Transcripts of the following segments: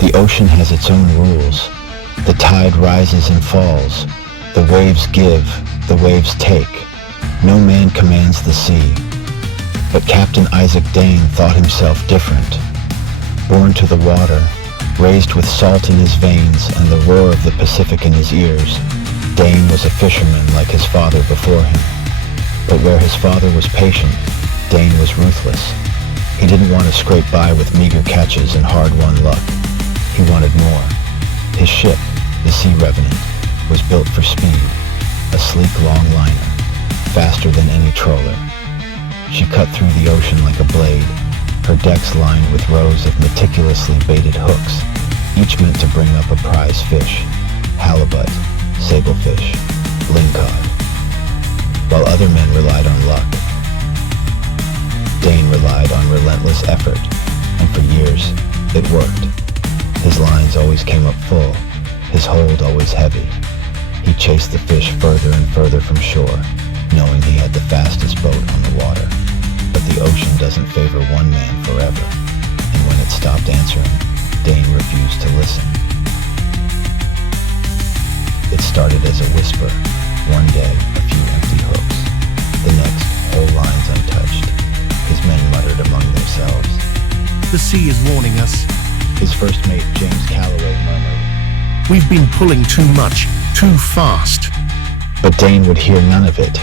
The ocean has its own rules. The tide rises and falls. The waves give, the waves take. No man commands the sea. But Captain Isaac Dane thought himself different. Born to the water, raised with salt in his veins and the roar of the Pacific in his ears, Dane was a fisherman like his father before him. But where his father was patient, Dane was ruthless. He didn't want to scrape by with meager catches and hard-won luck. He wanted more. His ship, the Sea Revenant, was built for speed, a sleek long liner, faster than any trawler. She cut through the ocean like a blade, her decks lined with rows of meticulously baited hooks, each meant to bring up a prize fish: halibut, sablefish, lingcod. While other men relied on luck, Dane relied on relentless effort, and for years, it worked. His lines always came up full, his hold always heavy. He chased the fish further and further from shore, knowing he had the fastest boat on the water. But the ocean doesn't favor one man forever, and when it stopped answering, Dane refused to listen. It started as a whisper. One day, a few empty hooks. The next, whole lines untouched. His men muttered among themselves. The sea is warning us. His first mate, James Calloway, murmured. We've been pulling too much, too fast. But Dane would hear none of it.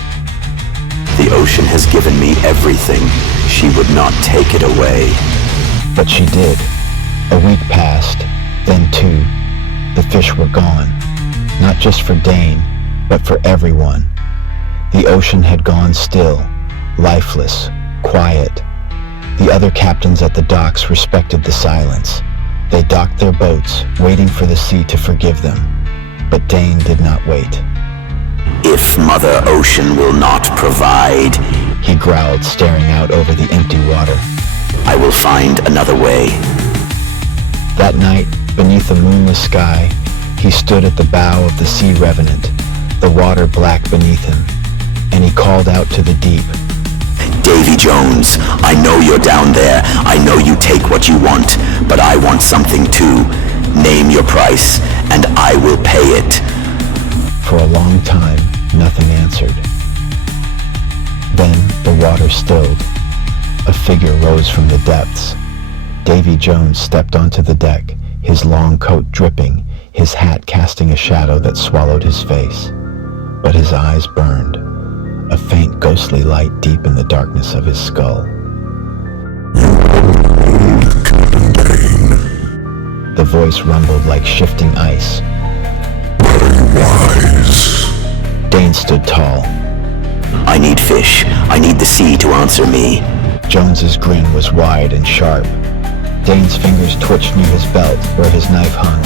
The ocean has given me everything. She would not take it away. But she did. A week passed, then two. The fish were gone. Not just for Dane, but for everyone. The ocean had gone still, lifeless, quiet. The other captains at the docks respected the silence. They docked their boats, waiting for the sea to forgive them. But Dane did not wait. If Mother Ocean will not provide, he growled, staring out over the empty water, I will find another way. That night, beneath a moonless sky, he stood at the bow of the Sea Revenant, the water black beneath him, and he called out to the deep. Davy Jones, I know you're down there. I know you take what you want, but I want something too. Name your price, and I will pay it. For a long time, nothing answered. Then the water stilled. A figure rose from the depths. Davy Jones stepped onto the deck, his long coat dripping, his hat casting a shadow that swallowed his face. But his eyes burned, a faint ghostly light deep in the darkness of his skull. You old Captain Dane. The voice rumbled like shifting ice. Very wise. Dane stood tall. I need fish. I need the sea to answer me. Jones's grin was wide and sharp. Dane's fingers twitched near his belt where his knife hung,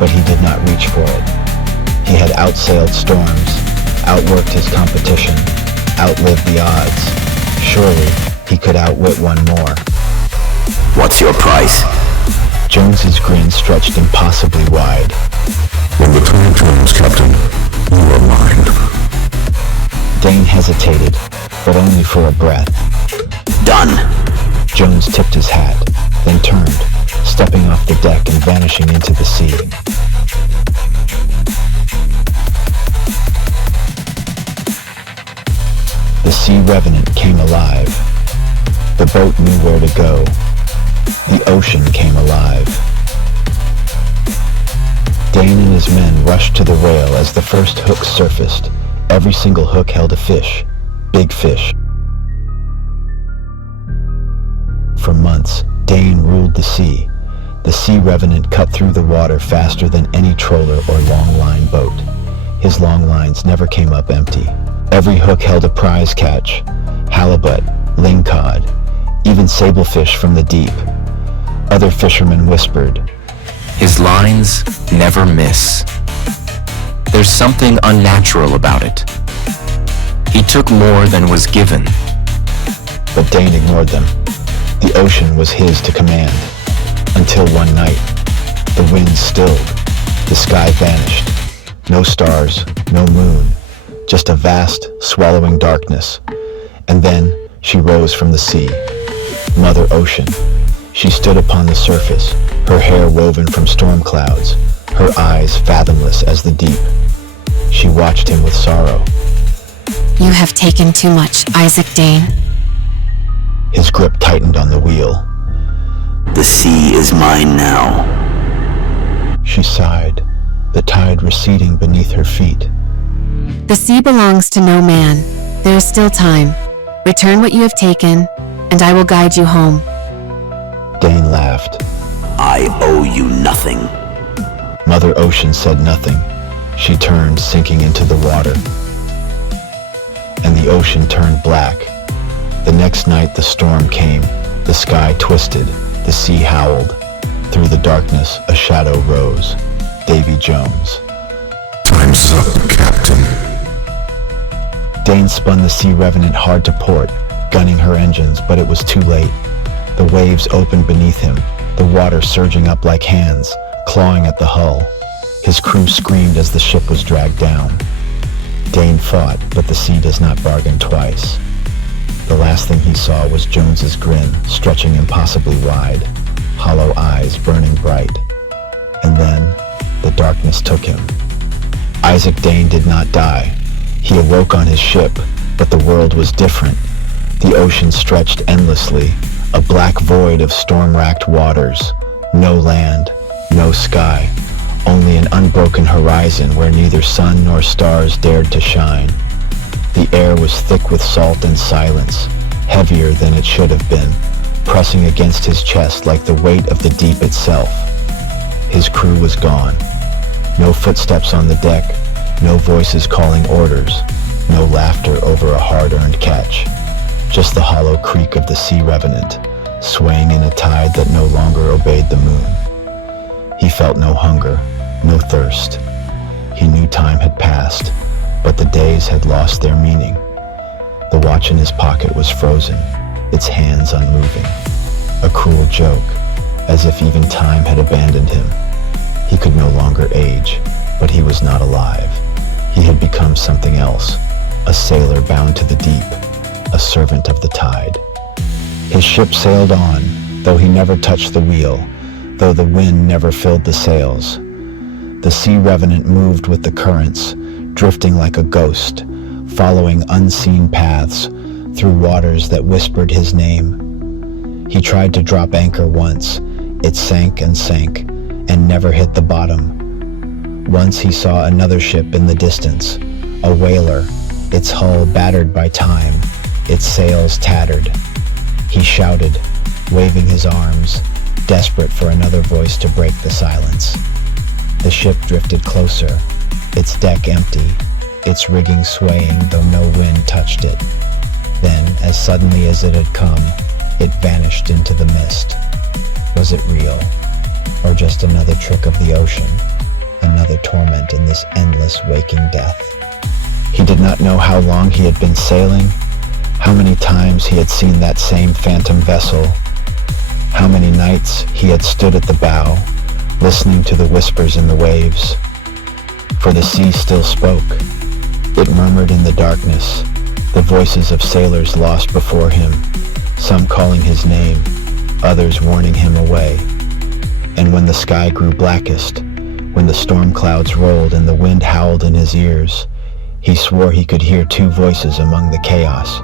but he did not reach for it. He had outsailed storms, outworked his competition, outlived the odds. Surely, he could outwit one more. What's your price? Jones's grin stretched impossibly wide. When the time comes, Captain, you are mine. Dane hesitated, but only for a breath. Done. Jones tipped his hat, then turned, stepping off the deck and vanishing into the sea. The Sea Revenant came alive. The boat knew where to go. The ocean came alive. Dane and his men rushed to the rail as the first hook surfaced. Every single hook held a fish. Big fish. For months, Dane ruled the sea. The Sea Revenant cut through the water faster than any trawler or long-line boat. His long lines never came up empty. Every hook held a prize catch. Halibut, lingcod, even sablefish from the deep. Other fishermen whispered, His lines never miss. There's something unnatural about it. He took more than was given. But Dane ignored them. The ocean was his to command. Until one night, the wind stilled. The sky vanished. No stars, no moon, just a vast, swallowing darkness. And then she rose from the sea. Mother Ocean. She stood upon the surface, her hair woven from storm clouds, her eyes fathomless as the deep. She watched him with sorrow. You have taken too much, Isaac Dane. His grip tightened on the wheel. The sea is mine now. She sighed, the tide receding beneath her feet. The sea belongs to no man. There is still time. Return what you have taken, and I will guide you home. Dane laughed. I owe you nothing. Mother Ocean said nothing. She turned, sinking into the water. And the ocean turned black. The next night the storm came. The sky twisted. The sea howled. Through the darkness, a shadow rose. Davy Jones. Time's up, Captain. Dane spun the Sea Revenant hard to port, gunning her engines, but it was too late. The waves opened beneath him, the water surging up like hands, clawing at the hull. His crew screamed as the ship was dragged down. Dane fought, but the sea does not bargain twice. The last thing he saw was Jones's grin, stretching impossibly wide, hollow eyes burning bright. And then, the darkness took him. Isaac Dane did not die. He awoke on his ship, but the world was different. The ocean stretched endlessly, a black void of storm-racked waters. No land, no sky, only an unbroken horizon where neither sun nor stars dared to shine. The air was thick with salt and silence, heavier than it should have been, pressing against his chest like the weight of the deep itself. His crew was gone. No footsteps on the deck, no voices calling orders, no laughter over a hard-earned catch. Just the hollow creak of the Sea Revenant, swaying in a tide that no longer obeyed the moon. He felt no hunger, no thirst. He knew time had passed, but the days had lost their meaning. The watch in his pocket was frozen, its hands unmoving. A cruel joke, as if even time had abandoned him. He could no longer age, but he was not alive. He had become something else, a sailor bound to the deep, a servant of the tide. His ship sailed on, though he never touched the wheel, though the wind never filled the sails. The Sea Revenant moved with the currents, drifting like a ghost, following unseen paths through waters that whispered his name. He tried to drop anchor once. It sank and never hit the bottom. Once he saw another ship in the distance, a whaler, its hull battered by time, its sails tattered. He shouted, waving his arms, desperate for another voice to break the silence. The ship drifted closer, its deck empty, its rigging swaying though no wind touched it. Then, as suddenly as it had come, it vanished into the mist. Was it real, or just another trick of the ocean, another torment in this endless waking death? He did not know how long he had been sailing, how many times he had seen that same phantom vessel, how many nights he had stood at the bow, listening to the whispers in the waves. For the sea still spoke. It murmured in the darkness, the voices of sailors lost before him, some calling his name, others warning him away. And when the sky grew blackest, when the storm clouds rolled and the wind howled in his ears, he swore he could hear two voices among the chaos.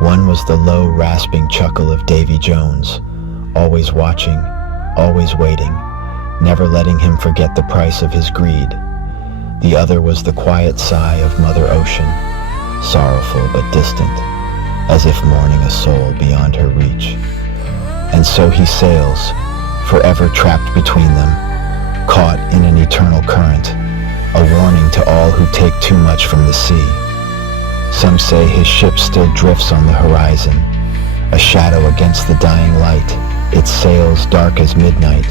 One was the low, rasping chuckle of Davy Jones, always watching, always waiting, never letting him forget the price of his greed. The other was the quiet sigh of Mother Ocean, sorrowful but distant, as if mourning a soul beyond her reach. And so he sails, forever trapped between them, caught in an eternal current, a warning to all who take too much from the sea. Some say his ship still drifts on the horizon, a shadow against the dying light, its sails dark as midnight,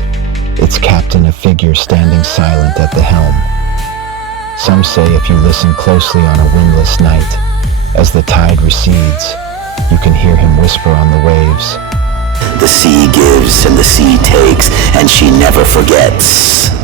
its captain a figure standing silent at the helm. Some say if you listen closely on a windless night, as the tide recedes, you can hear him whisper on the waves. The sea gives and the sea takes, and she never forgets.